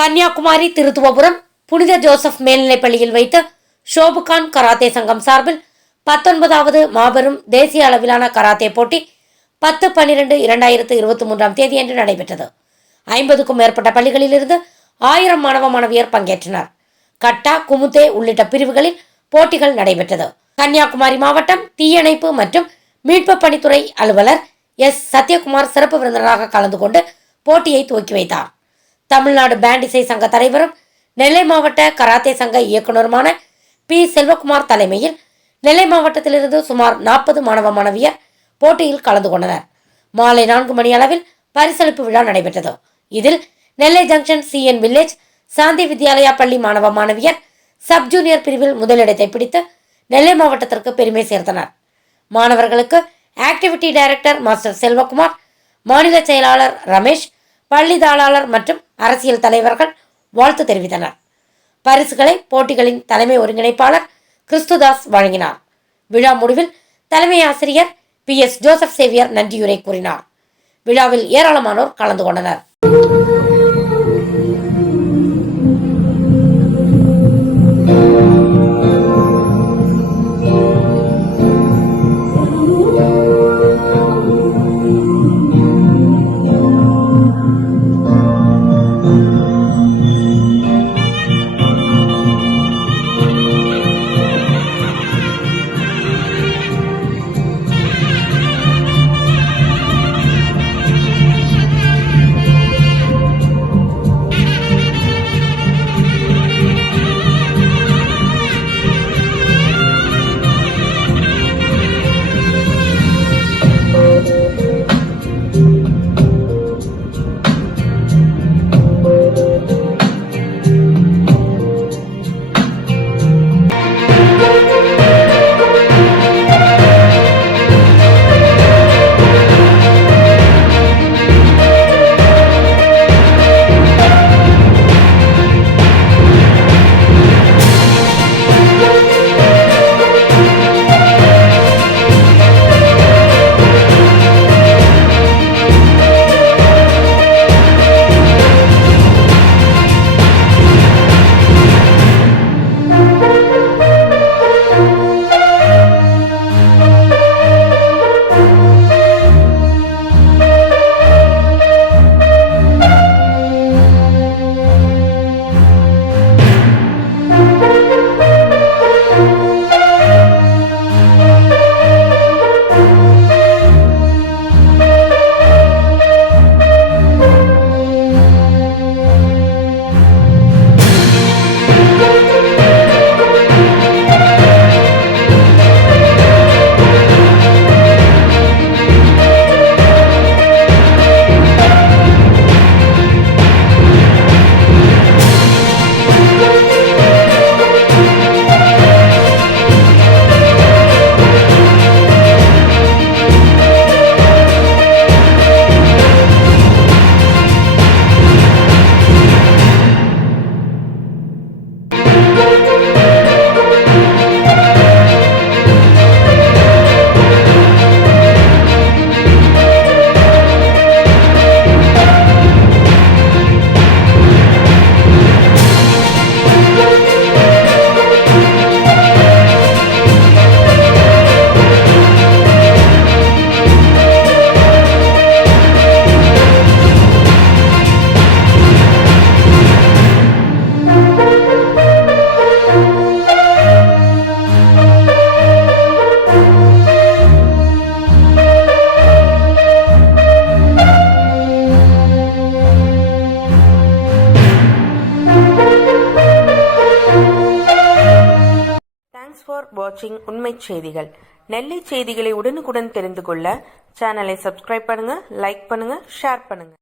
கன்னியாகுமரி திருத்துவபுரம் புனித ஜோசப் மேல்நிலைப்பள்ளியில் வைத்து ஷோபுகான் கராத்தே சங்கம் சார்பில் 19வது மாபெரும் தேசிய அளவிலான கராத்தே போட்டி 10/12/2023 தேதியன்று நடைபெற்றது. 50க்கும் மேற்பட்ட பள்ளிகளிலிருந்து 1000 மாணவ மாணவியர் பங்கேற்றனர். கட்டா, குமுதே உள்ளிட்ட பிரிவுகளில் போட்டிகள் நடைபெற்றது. கன்னியாகுமரி மாவட்டம் தீயணைப்பு மற்றும் மீட்பு பணித்துறை அலுவலர் எஸ். சத்யகுமார் சிறப்பு விருந்தினராக கலந்து கொண்டு போட்டியை துவக்கி வைத்தார். தமிழ்நாடு பேண்ட் இசை சங்க தலைவரும் நெல்லை மாவட்ட கராத்தே சங்க இயக்குநருமான பி. செல்வகுமார் தலைமையில் நெல்லை மாவட்டத்திலிருந்து சுமார் 40 மாணவ மாணவியர் போட்டியில் கலந்து கொண்டனர். மாலை 4 மணி அளவில் பரிசளிப்பு விழா நடைபெற்றது. இதில் நெல்லை ஜங்ஷன் CN வில்லேஜ் சாந்தி வித்யாலயா பள்ளி மாணவ மாணவியர் சப் ஜூனியர் பிரிவில் முதலிடத்தை பிடித்து நெல்லை மாவட்டத்திற்கு பெருமை சேர்த்தனர். மாணவர்களுக்கு ஆக்டிவிட்டி டைரக்டர் மாஸ்டர் செல்வகுமார், மாநில செயலாளர் ரமேஷ், பள்ளி தாளாளர் மற்றும் அரசியல் தலைவர்கள் வாழ்த்து தெரிவித்தனர். பரிசுகளை போட்டிகளின் தலைமை ஒருங்கிணைப்பாளர் கிறிஸ்துதாஸ் வழங்கினார். விழா முடிவில் தலைமை ஆசிரியர் PS ஜோசப் சேவியர் நன்றியுரை கூறினார். விழாவில் ஏராளமானோர் கலந்து கொண்டனர். ஃபார் வாட்சிங் உண்மை செய்திகள். நெல்லை செய்திகளை உடனுக்குடன் தெரிந்து கொள்ள சேனலை சப்ஸ்கிரைப் பண்ணுங்க, லைக் பண்ணுங்க, ஷேர் பண்ணுங்க.